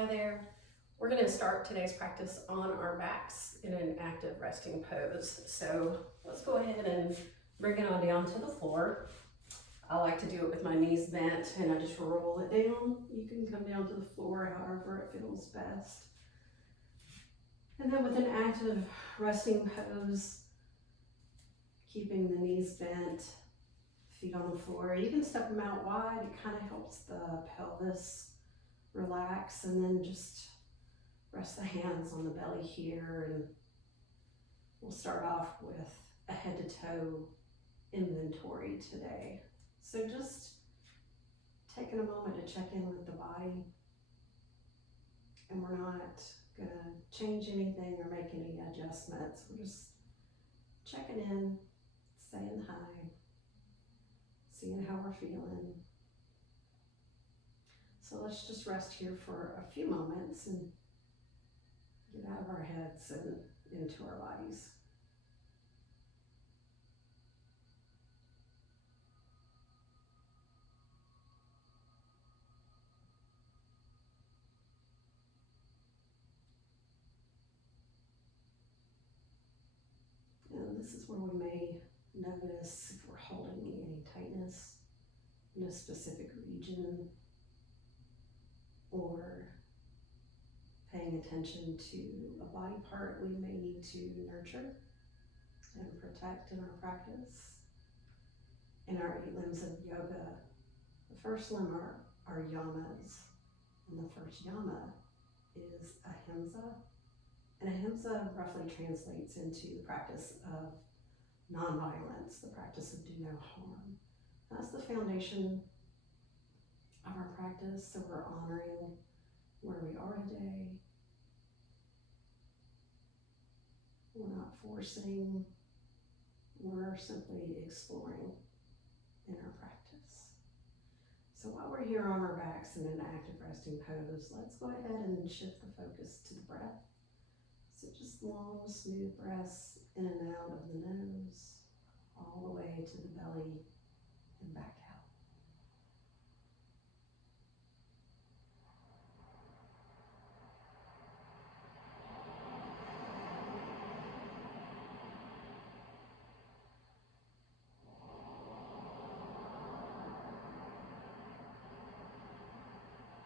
Hi there. We're going to start today's practice on our backs in an active resting pose. So let's go ahead and bring it on down to the floor. I like to do it with my knees bent and I just roll it down. You can come down to the floor however it feels best. And then with an active resting pose, keeping the knees bent, feet on the floor. You can step them out wide. It kind of helps the pelvis relax, and then just rest the hands on the belly here, and we'll start off with a head to toe inventory today. So just taking a moment to check in with the body, and we're not gonna change anything or make any adjustments. We're just checking in, saying hi, seeing how we're feeling. So let's just rest here for a few moments and get out of our heads and into our bodies. And this is where we may notice if we're holding any tightness in a specific region, or paying attention to a body part we may need to nurture and protect in our practice. In our 8 limbs of yoga, the first limb are yamas, and the first yama is ahimsa. And ahimsa roughly translates into the practice of nonviolence, the practice of do no harm. That's the foundation of our practice, so we're honoring where we are today. We're not forcing, we're simply exploring in our practice. So while we're here on our backs in an active resting pose, let's go ahead and shift the focus to the breath. So just long, smooth breaths in and out of the nose, all the way to the belly and back out.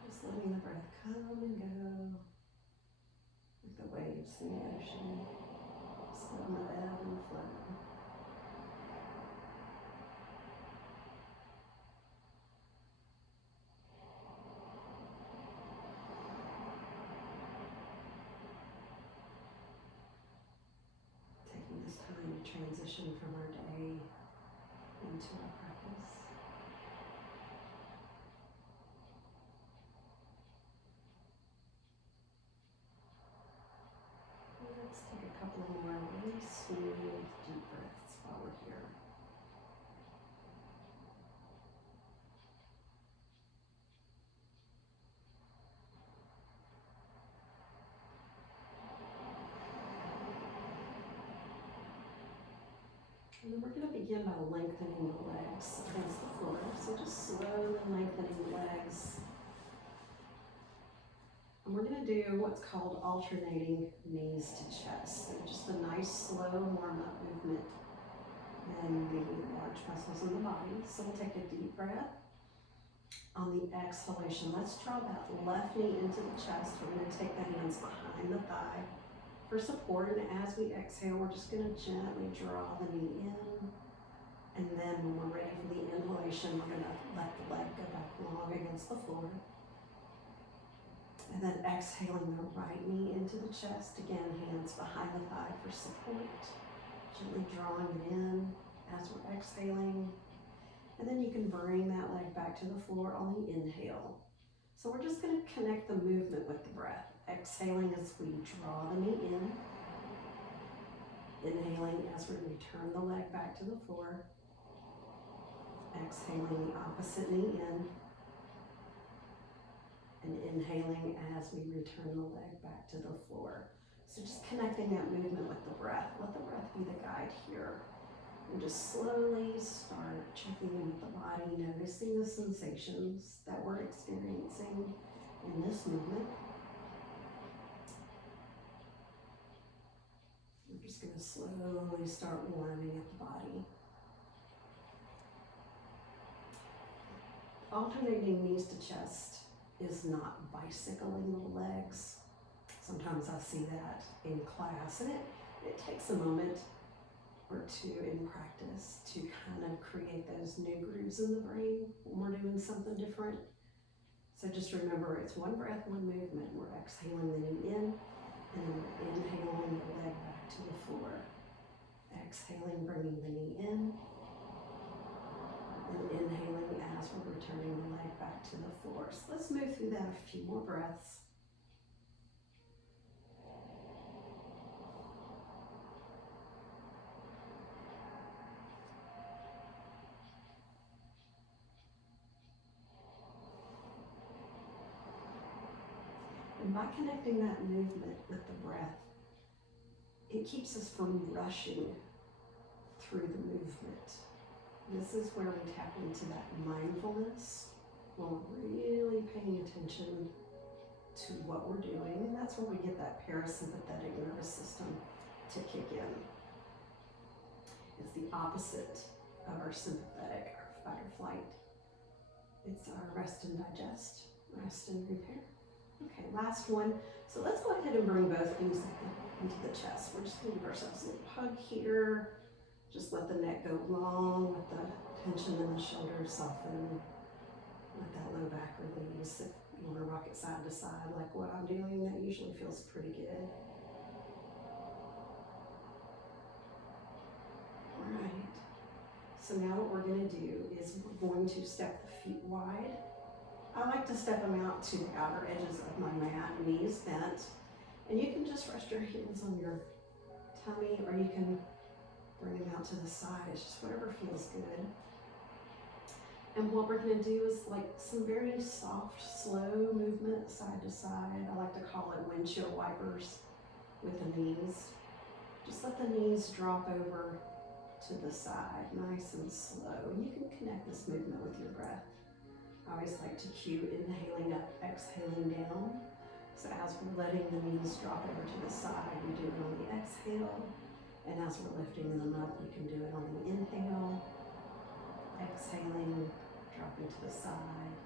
Just letting the breath come and go like the waves in the ocean. Just letting it ebb and flow. Taking this time to transition from our day into our practice. Let's take a couple more really smooth, deep breaths while we're here. And then we're going to begin by lengthening the legs against the floor. So just slowly lengthening the legs. And we're going to do what's called alternating knees to chest. So just a nice slow warm-up movement in the large muscles in the body. So we'll take a deep breath. On the exhalation, let's draw that left knee into the chest. We're going to take the hands behind the thigh for support, and as we exhale, we're just going to gently draw the knee in, and then when we're ready for the inhalation, we're going to let the leg go back long against the floor, and then exhaling the right knee into the chest, again, hands behind the thigh for support, gently drawing it in as we're exhaling, and then you can bring that leg back to the floor on the inhale. So we're just going to connect the movement with the breath. Exhaling as we draw the knee in. Inhaling as we return the leg back to the floor. Exhaling the opposite knee in. And inhaling as we return the leg back to the floor. So just connecting that movement with the breath. Let the breath be the guide here. And just slowly start checking in with the body, noticing the sensations that we're experiencing in this movement. Just gonna slowly start warming at the body. Alternating knees to chest is not bicycling the legs. Sometimes I see that in class, and it takes a moment or two in practice to kind of create those new grooves in the brain when we're doing something different. So just remember, it's one breath, one movement. We're exhaling the knee in, and then we're inhaling the leg back to the floor. Exhaling, bringing the knee in, and inhaling as we're returning the leg back to the floor. So let's move through that a few more breaths. And by connecting that movement with the breath, it keeps us from rushing through the movement. This is where we tap into that mindfulness, where we're really paying attention to what we're doing, and that's where we get that parasympathetic nervous system to kick in. It's the opposite of our sympathetic, our fight or flight. It's our rest and digest, rest and repair. Okay, last one. So let's go ahead and bring both knees into the chest. We're just going to give ourselves a little hug here. Just let the neck go long, let the tension in the shoulders soften. Let that low back release. If you want to rock it side to side like what I'm doing, that usually feels pretty good. All right. So now what we're going to do is we're going to step the feet wide. I like to step them out to the outer edges of my mat, knees bent. And you can just rest your hands on your tummy, or you can bring them out to the side. It's just whatever feels good. And what we're going to do is like some very soft, slow movement side to side. I like to call it windshield wipers with the knees. Just let the knees drop over to the side, nice and slow. And you can connect this movement with your breath. I always like to cue inhaling up, exhaling down. So as we're letting the knees drop over to the side, we do it on the exhale. And as we're lifting them up, we can do it on the inhale, exhaling, dropping to the side,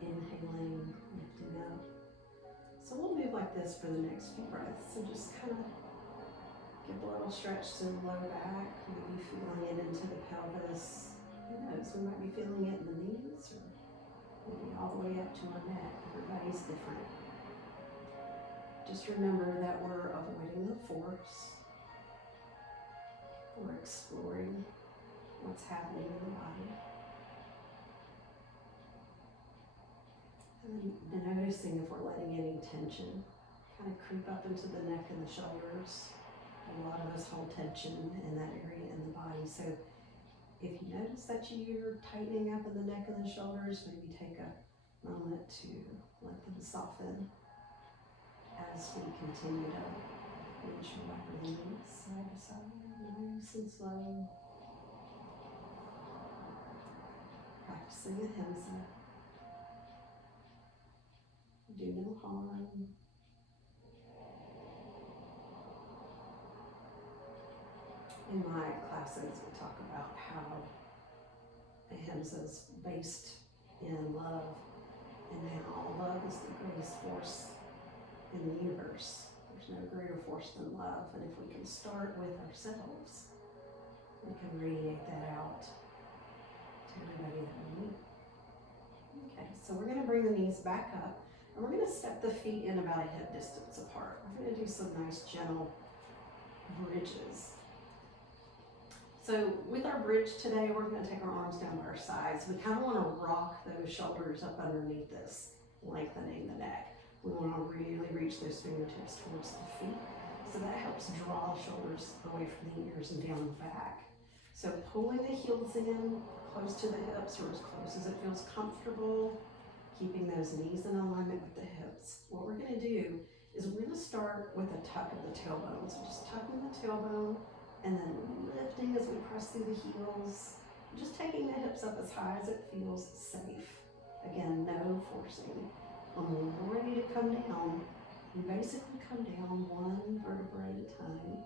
inhaling, lifting up. So we'll move like this for the next few breaths. So just kind of give a little stretch to the low back, maybe feeling it into the pelvis. Who knows, we might be feeling it in the knees or maybe all the way up to our neck. Everybody's different. Just remember that we're avoiding the force. We're exploring what's happening in the body. And then noticing if we're letting any tension kind of creep up into the neck and the shoulders. A lot of us hold tension in that area in the body. So if you notice that you're tightening up in the neck and the shoulders, maybe take a moment to let them soften as we continue to windshield wiper the knees side to side, nice and slow. Practicing ahimsa. Do no harm. In my classes, we talk about how ahimsa is based in love, and how love is the greatest force in the universe. There's no greater force than love, and if we can start with ourselves, we can radiate that out to everybody that we meet. Okay, so we're going to bring the knees back up, and we're going to step the feet in about a hip distance apart. We're going to do some nice gentle bridges. So with our bridge today, we're going to take our arms down by our sides. We kind of want to rock those shoulders up underneath this, lengthening the neck. We want to really reach those fingertips towards the feet. So that helps draw the shoulders away from the ears and down the back. So pulling the heels in close to the hips, or as close as it feels comfortable, keeping those knees in alignment with the hips. What we're going to do is we're going to start with a tuck of the tailbone. So just tucking the tailbone, and then lifting as we press through the heels, just taking the hips up as high as it feels safe. Again, no forcing. When we're ready to come down, we basically come down one vertebra at a time,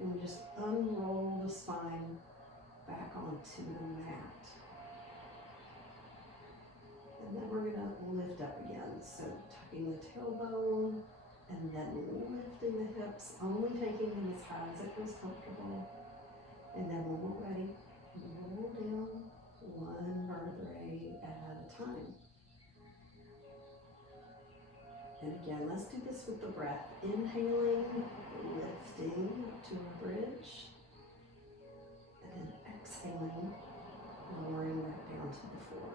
And we just unroll the spine back onto the mat. And then we're gonna lift up again. So tucking the tailbone and then lifting the hips, only taking them as high as it feels comfortable. And then when we're ready, roll down one vertebrae at a time. And again, let's do this with the breath. Inhaling, lifting up to our bridge. And then exhaling, lowering back down to the floor.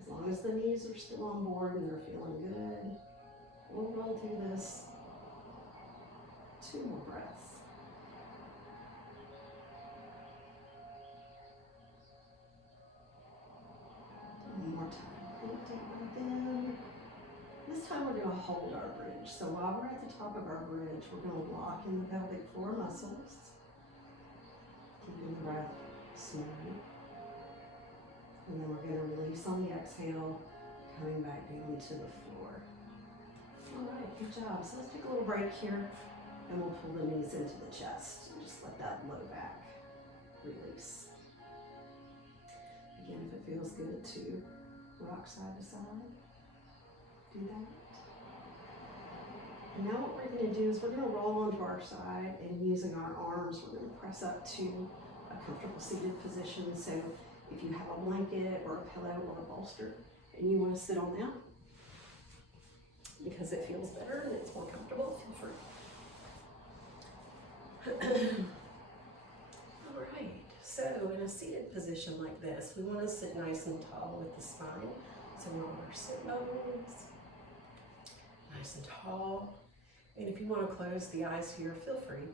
As long as the knees are still on board and they're feeling good, we'll roll through this. 2 more breaths. One more time. Take a breath in. This time we're going to hold our bridge. So while we're at the top of our bridge, we're going to lock in the pelvic floor muscles. Keeping the breath smooth. And then we're going to release on the exhale, coming back down to the floor. All right, good job. So let's take a little break here, and we'll pull the knees into the chest and just let that low back release. Again, if it feels good to rock side to side, do that. And now what we're going to do is we're going to roll onto our side, and using our arms, we're going to press up to a comfortable seated position. So if you have a blanket or a pillow or a bolster and you want to sit on that because it feels better and it's more comfortable, feel free. All right, so in a seated position like this, we want to sit nice and tall with the spine. So we're on our sit bones, nice and tall. And if you want to close the eyes here, feel free.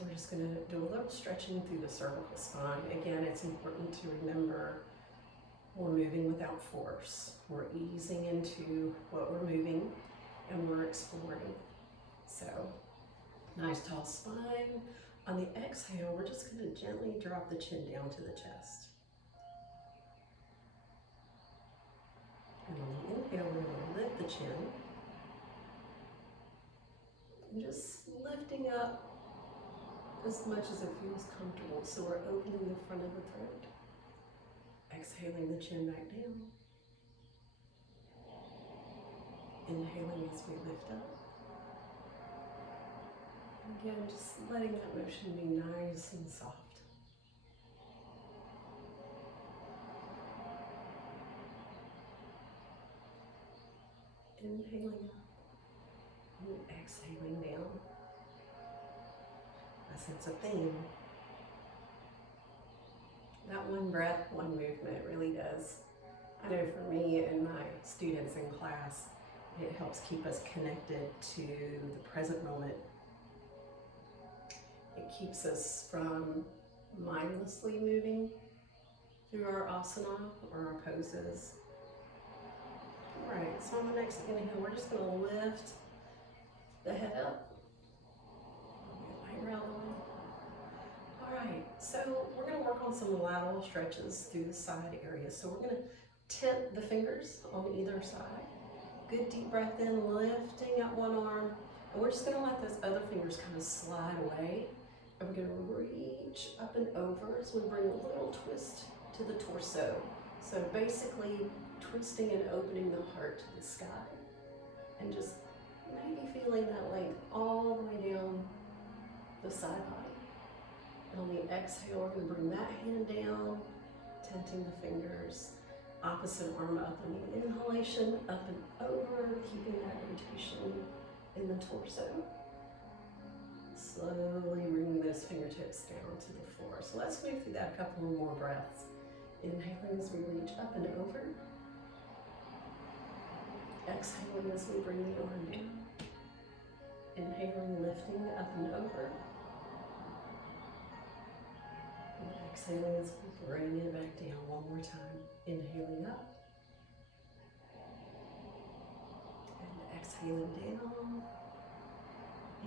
We're just going to do a little stretching through the cervical spine. Again, it's important to remember we're moving without force. We're easing into what we're moving and we're exploring. So, nice tall spine. On the exhale, we're just going to gently drop the chin down to the chest. And on the inhale, we're going to lift the chin. And just lifting up as much as it feels comfortable. So we're opening the front of the throat. Exhaling the chin back down. Inhaling as we lift up. Again, just letting that motion be nice and soft. Inhaling up and exhaling down. I sense a theme. That one breath, one movement really does. I know for me and my students in class, it helps keep us connected to the present moment. It keeps us from mindlessly moving through our asana or our poses. All right, so on the next inhale, we're just going to lift the head up. Right around the way. All right, so we're going to work on some lateral stretches through the side area. So we're going to tent the fingers on either side. Good deep breath in, lifting up one arm. And we're just going to let those other fingers kind of slide away. And we're going to reach up and over as we bring a little twist to the torso. So basically twisting and opening the heart to the sky. And just maybe feeling that length all the way down the side body. And on the exhale, we're going to bring that hand down, tenting the fingers. Opposite arm up on the inhalation, up and over, keeping that rotation in the torso. Slowly bringing those fingertips down to the floor. So let's move through that a couple more breaths. Inhaling as we reach up and over. Exhaling as we bring the arm down. Inhaling, lifting up and over. And exhaling as we bring it back down one more time. Inhaling up. And exhaling down.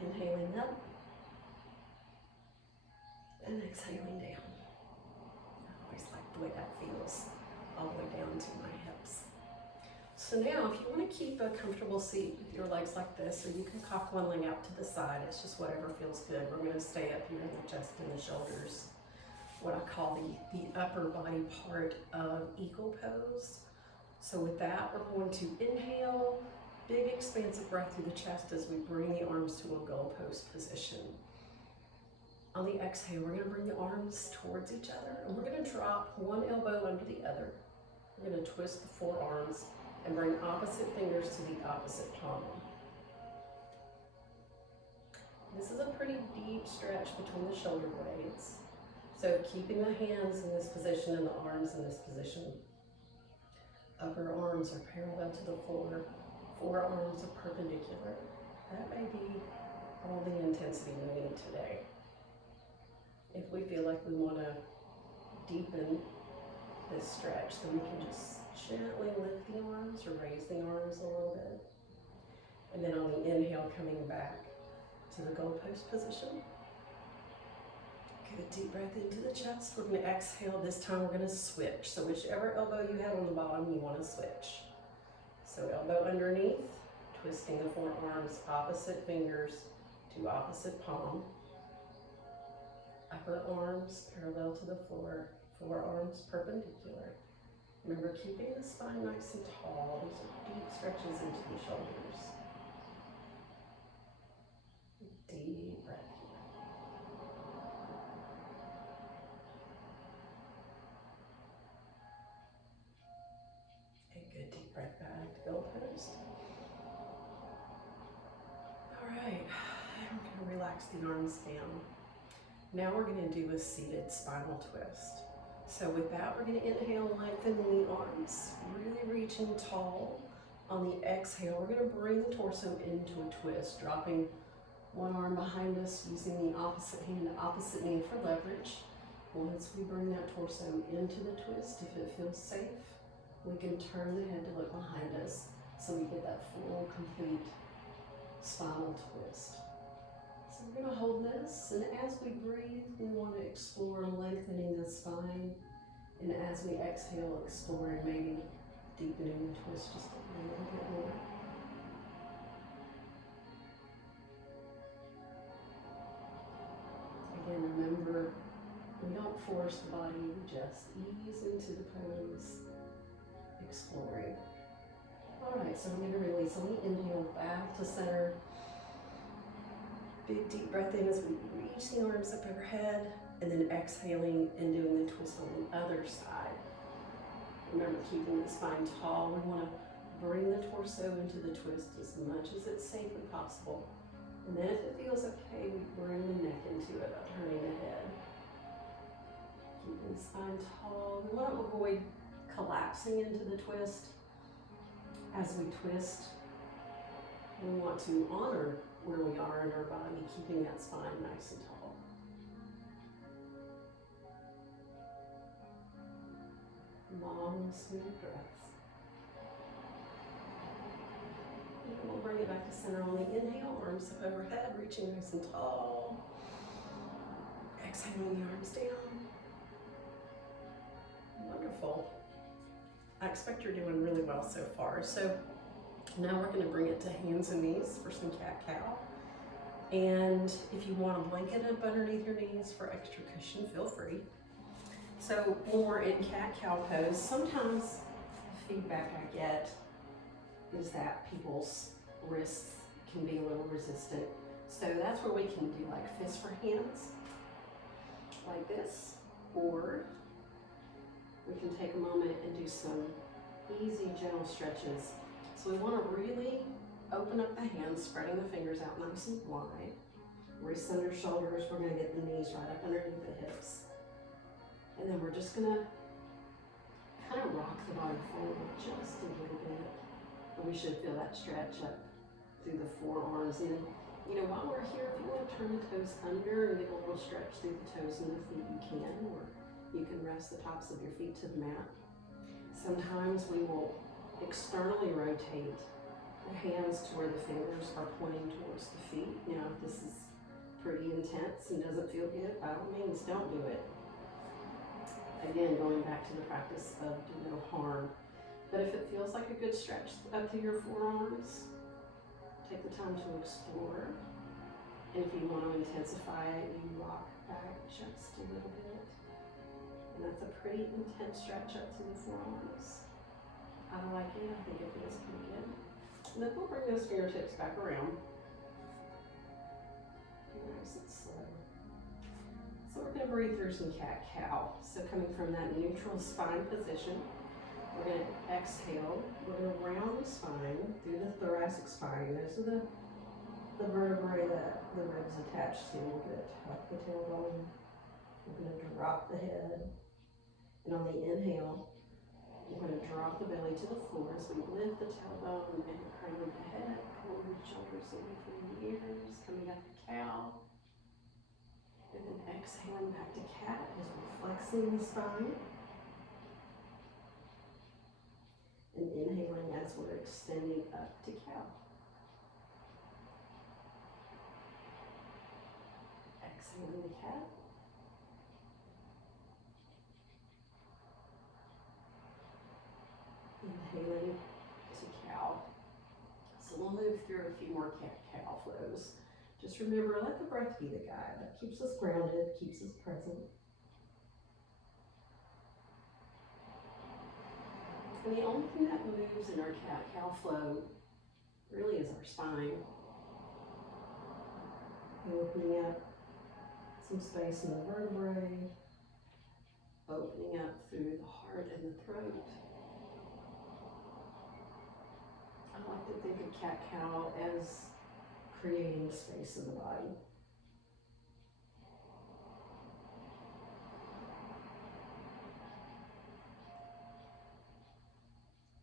Inhaling up. And exhaling down. I always like the way that feels, all the way down to my hips. So now if you want to keep a comfortable seat with your legs like this, or you can cock one leg out to the side, it's just whatever feels good. We're going to stay up here in the chest and the shoulders, what I call the upper body part of eagle pose. So with that, we're going to inhale, big expansive breath through the chest as we bring the arms to a goalpost position. On the exhale, we're going to bring the arms towards each other, and we're going to drop one elbow under the other. We're going to twist the forearms and bring opposite fingers to the opposite palm. This is a pretty deep stretch between the shoulder blades. So keeping the hands in this position and the arms in this position. Upper arms are parallel to the floor. Forearms are perpendicular. That may be all the intensity we need today. If we feel like we want to deepen this stretch, then we can just gently lift the arms or raise the arms a little bit. And then on the inhale, coming back to the goalpost position. Good deep breath into the chest. We're going to exhale. This time we're going to switch. So whichever elbow you have on the bottom, you want to switch. So elbow underneath, twisting the forearms, opposite fingers to opposite palm. Upper arms parallel to the floor, forearms perpendicular. Remember, keeping the spine nice and tall. These are deep stretches into the shoulders. Deep breath here. A good deep breath back, goalpost. All right, and we're going to relax the arms down. Now we're going to do a seated spinal twist. So with that, we're going to inhale, lengthen the arms, really reaching tall. On the exhale, we're going to bring the torso into a twist, dropping one arm behind us, using the opposite hand, opposite knee for leverage. Once we bring that torso into the twist, if it feels safe, we can turn the head to look behind us so we get that full, complete spinal twist. So we're going to hold this, and as we breathe, we want to explore lengthening the spine, and as we exhale, exploring maybe deepening the twist just a little bit more. Again, remember, we don't force the body, we just ease into the pose, exploring. All right, so I'm going to release on the inhale, back to center. Big deep breath in as we reach the arms up overhead, and then exhaling and doing the twist on the other side. Remember, keeping the spine tall. We want to bring the torso into the twist as much as it's safely possible. And then if it feels okay, we bring the neck into it, turning the head. Keeping the spine tall. We want to avoid collapsing into the twist. As we twist, we want to honor where we are in our body, keeping that spine nice and tall. Long, smooth breaths. And we'll bring it back to center on the inhale, arms up overhead, reaching nice and tall. Exhaling the arms down. Wonderful. I expect you're doing really well so far. So now we're going to bring it to hands and knees for some cat-cow. And if you want a blanket up underneath your knees for extra cushion, feel free. So when we're in cat-cow pose, sometimes the feedback I get is that people's wrists can be a little resistant. So that's where we can do like fists for hands, like this, or we can take a moment and do some easy, gentle stretches. So we want to really open up the hands, spreading the fingers out nice and wide. Recenter shoulders, we're going to get the knees right up underneath the hips. And then we're just going to kind of rock the body forward just a little bit. And we should feel that stretch up through the forearms. And you know, while we're here, if you want to turn the toes under and get a little stretch through the toes and the feet, you can, or you can rest the tops of your feet to the mat. Sometimes we will externally rotate the hands to where the fingers are pointing towards the feet. Now, if this is pretty intense and doesn't feel good, by all means, don't do it. Again, going back to the practice of do no harm. But if it feels like a good stretch up to your forearms, take the time to explore. And if you want to intensify it, you rock back just a little bit. And that's a pretty intense stretch up to the forearms. I like it. I think it feels pretty good. And then we'll bring those fingertips back around. Nice and slow. So we're going to breathe through some cat-cow. So coming from that neutral spine position, we're going to exhale. We're going to round the spine through the thoracic spine. Those are the vertebrae that the ribs attach to. We're going to tuck the tailbone. We're going to drop the head. And on the inhale, we're going to drop the belly to the floor as we lift the tailbone and the crown of the head, pull the shoulders away from the ears, coming back to cow. And then exhaling back to cat as we're flexing the spine. And inhaling as we're extending up to cow. Exhaling to cat. Inhaling to cow. So we'll move through a few more cat-cow flows. Just remember, let the breath be the guide. That keeps us grounded, keeps us present. And the only thing that moves in our cat-cow flow really is our spine. Opening up some space in the vertebrae, opening up through the heart and the throat. I like to think of cat-cow as creating space in the body.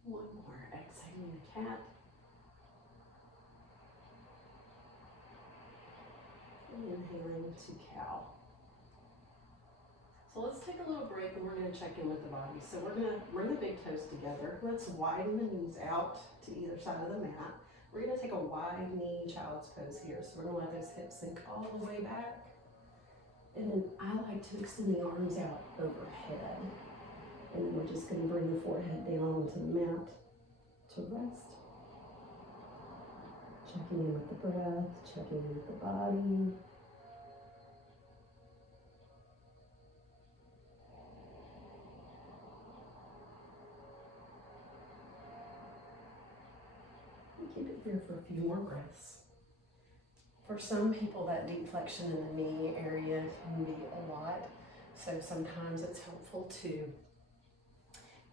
One more, exhaling the cat. And inhaling to cow. So let's take a little break and we're going to check in with the body. So we're going to bring the big toes together. Let's widen the knees out to either side of the mat. We're going to take a wide knee child's pose here. So we're going to let those hips sink all the way back. And then I like to extend the arms out overhead. And then we're just going to bring the forehead down onto the mat to rest. Checking in with the breath, checking in with the body. Keep it here for a few more breaths. For some people, that deep flexion in the knee area can be a lot. So sometimes it's helpful to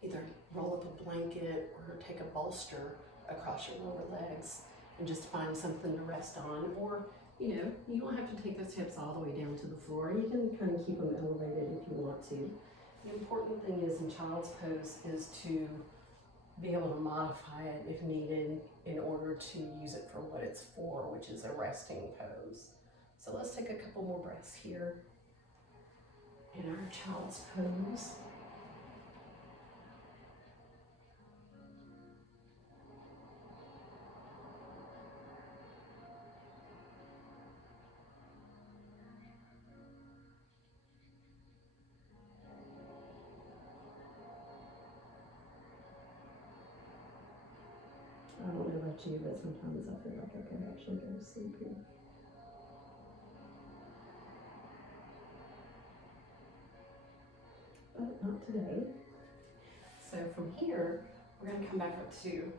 either roll up a blanket or take a bolster across your lower legs and just find something to rest on. Or, you don't have to take those hips all the way down to the floor. You can kind of keep them elevated if you want to. The important thing is in child's pose is to be able to modify it if needed in order to use it for what it's for, which is a resting pose. So let's take a couple more breaths here in our child's pose. I don't know about you, but sometimes I feel like I could actually go to sleep here. But not today. So from here, we're going to come back up to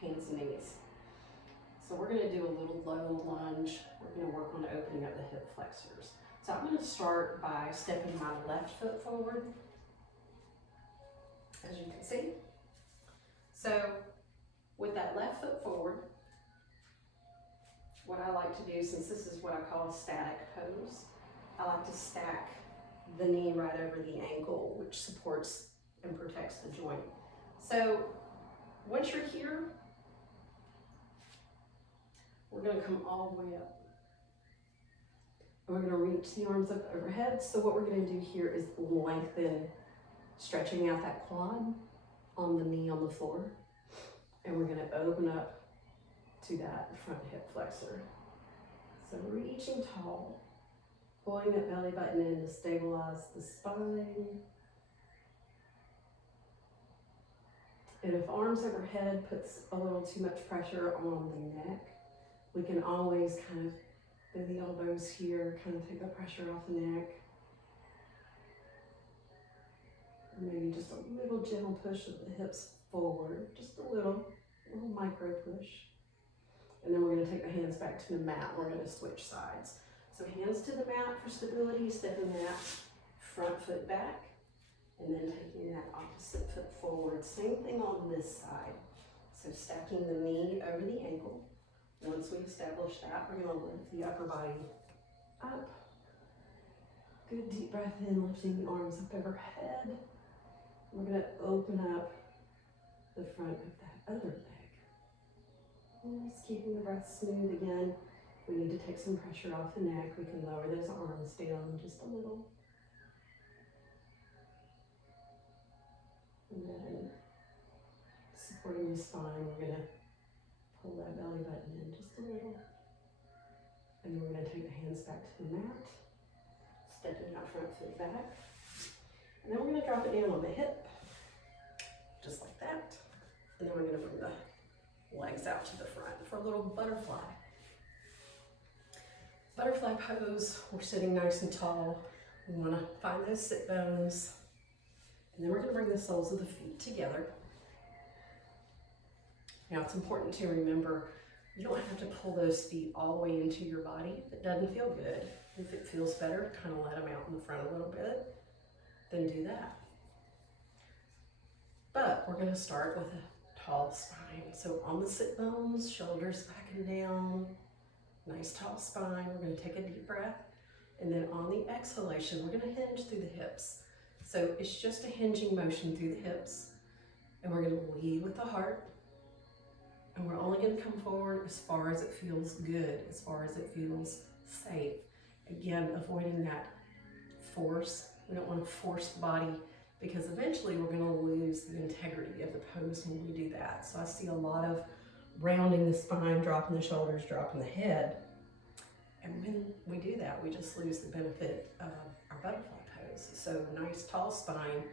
hands and knees. So we're going to do a little low lunge. We're going to work on opening up the hip flexors. So I'm going to start by stepping my left foot forward, as you can see. So with that left foot forward, what I like to do, since this is what I call a static pose, I like to stack the knee right over the ankle, which supports and protects the joint. So once you're here, we're going to come all the way up. And we're going to reach the arms up overhead. So what we're going to do here is lengthen, stretching out that quad on the knee on the floor. And we're going to open up to that front hip flexor. So reaching tall, pulling that belly button in to stabilize the spine. And if arms overhead puts a little too much pressure on the neck, we can always kind of do the elbows here, kind of take the pressure off the neck. Maybe just a little gentle push of the hips forward, just a little micro push. And then we're going to take the hands back to the mat. We're going to switch sides. So hands to the mat for stability, stepping that front foot back, and then taking that opposite foot forward. Same thing on this side. So stacking the knee over the ankle. Once we establish that, we're going to lift the upper body up. Good deep breath in, lifting the arms up overhead. We're going to open up the front of that other leg. And just keeping the breath smooth again. We need to take some pressure off the neck. We can lower those arms down just a little. And then supporting the spine, we're going to pull that belly button in just a little. And then we're going to take the hands back to the mat, stepping that front foot back. And then we're going to drop it down on the hip, just like that. And then we're going to bring the legs out to the front for a little butterfly. Butterfly pose, we're sitting nice and tall. We want to find those sit bones. And then we're going to bring the soles of the feet together. Now it's important to remember, you don't have to pull those feet all the way into your body if it doesn't feel good. If it feels better, kind of let them out in the front a little bit, then do that. But we're going to start with a tall spine. So on the sit bones, shoulders back and down, nice tall spine. We're going to take a deep breath. And then on the exhalation, we're going to hinge through the hips. So it's just a hinging motion through the hips. And we're going to lead with the heart. And we're only going to come forward as far as it feels good, as far as it feels safe. Again, avoiding that force. We don't want to force the body because eventually we're going to lose the integrity of the pose when we do that. So I see a lot of rounding the spine, dropping the shoulders, dropping the head. And when we do that, we just lose the benefit of our butterfly pose. So nice tall spine,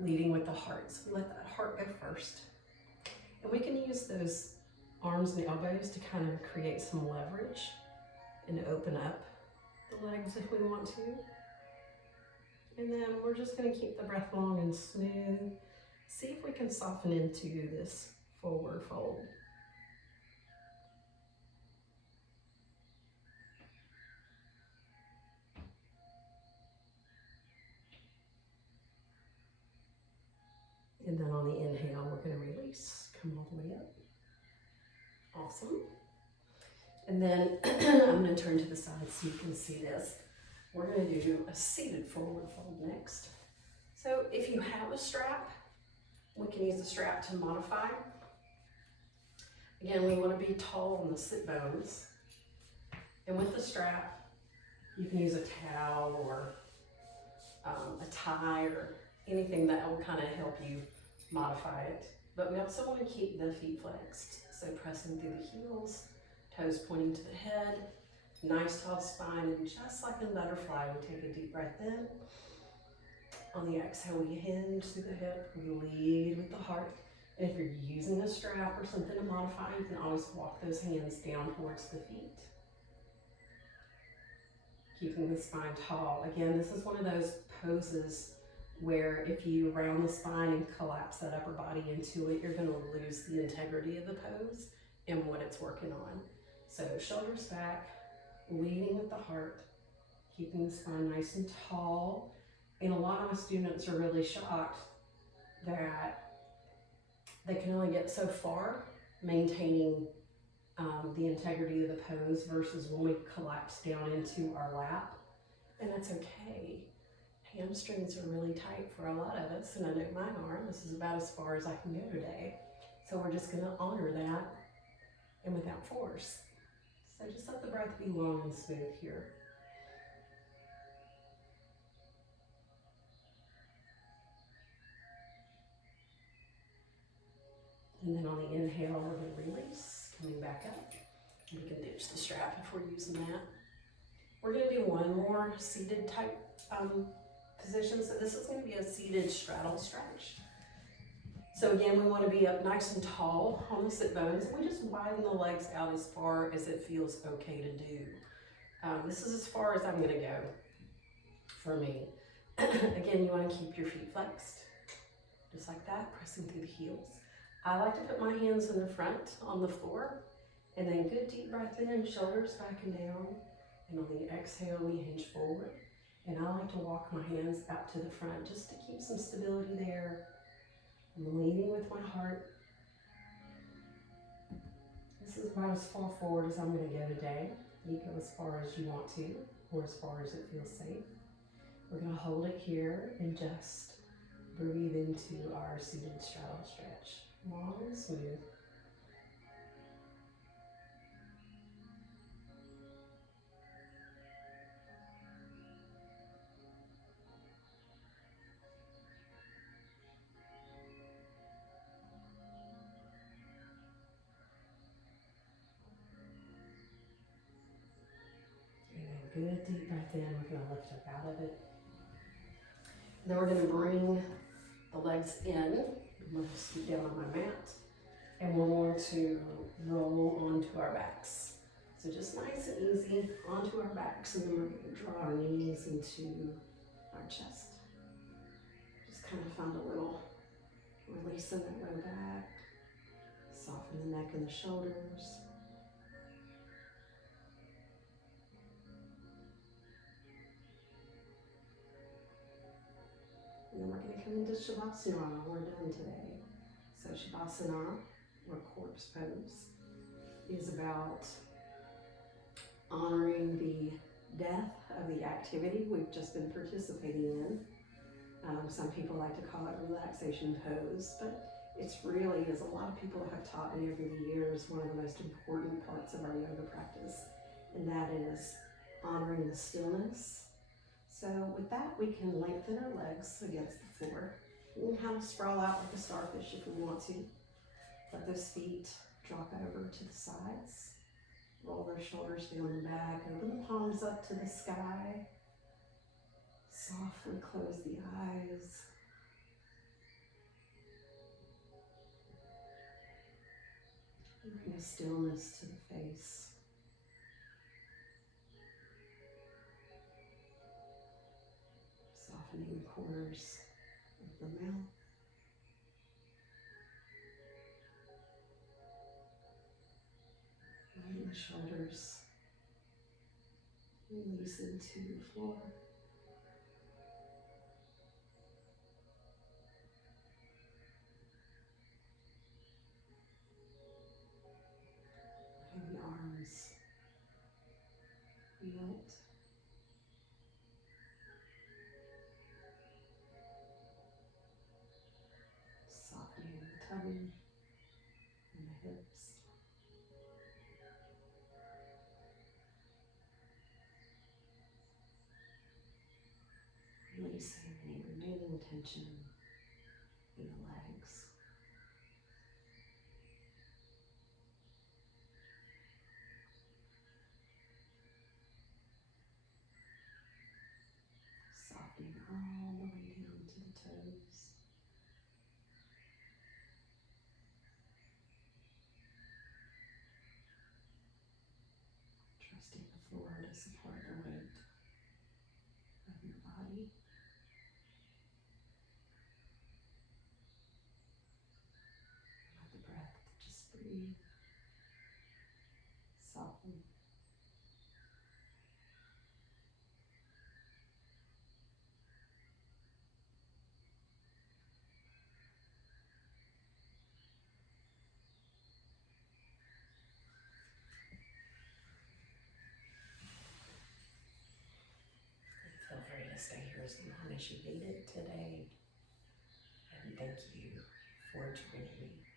leading with the heart. So let that heart go first. And we can use those arms and elbows to kind of create some leverage and open up the legs if we want to. And then we're just going to keep the breath long and smooth. See if we can soften into this forward fold. And then on the inhale, we're going to release, come all the way up. Awesome. And then I'm going to turn to the side so you can see this. We're going to do a seated forward fold next. So if you have a strap, we can use the strap to modify. Again, we want to be tall on the sit bones. And with the strap, you can use a towel or a tie or anything that will kind of help you modify it. But we also want to keep the feet flexed. So pressing through the heels, toes pointing to the head, nice tall spine, and just like in butterfly, we take a deep breath in. On the exhale, we hinge through the hip, we lead with the heart. And if you're using a strap or something to modify, you can always walk those hands down towards the feet. Keeping the spine tall. Again, this is one of those poses where if you round the spine and collapse that upper body into it, you're going to lose the integrity of the pose and what it's working on. So shoulders back, leading with the heart, keeping the spine nice and tall. And a lot of my students are really shocked that they can only get so far maintaining the integrity of the pose versus when we collapse down into our lap. And that's okay. Hamstrings are really tight for a lot of us, and I know mine are. This is about as far as I can go today. So we're just going to honor that and without force. So just let the breath be long and smooth here. And then on the inhale, we're going to release, coming back up. We can ditch the strap if we're using that. We're going to do one more seated type position. So this is going to be a seated straddle stretch. So again, we want to be up nice and tall on the sit bones, and we just widen the legs out as far as it feels okay to do. This is as far as I'm going to go for me. Again, you want to keep your feet flexed, just like that, pressing through the heels. I like to put my hands in the front on the floor, and then good deep breath in, shoulders back and down, and on the exhale, we hinge forward. And I like to walk my hands out to the front just to keep some stability there. I'm leading with my heart. This is about as far forward as I'm going to go today. You go as far as you want to, or as far as it feels safe. We're going to hold it here and just breathe into our seated straddle stretch. Long and smooth. Good deep breath in, we're going to lift up out of it. And then we're going to bring the legs in. I'm going to scoot down on my mat. And we're going to roll onto our backs. So just nice and easy onto our backs, and then we're going to draw our knees into our chest. Just kind of find a little release in that low back. Soften the neck and the shoulders. And then we're going to come into Shavasana. We're done today. So Shavasana, or corpse pose, is about honoring the death of the activity we've just been participating in. Some people like to call it relaxation pose, but it's really, as a lot of people have taught me over the years, one of the most important parts of our yoga practice, and that is honoring the stillness. So with that, we can lengthen our legs against the floor. We can kind of sprawl out like a starfish if we want to. Let those feet drop over to the sides. Roll their shoulders down the back. Open the palms up to the sky. Softly close the eyes. Bring a stillness to the face. Softening the corners of the mouth. Letting the shoulders release into the floor. Letting the arms melt. Softening the tummy and the hips. Releasing any remaining tension in the legs. Softening all the way down to the toes. Trusting the floor to support the weight of your body. Let the breath just breathe. Soften. Feel free to stay here as long as you need it today. And thank you for joining me.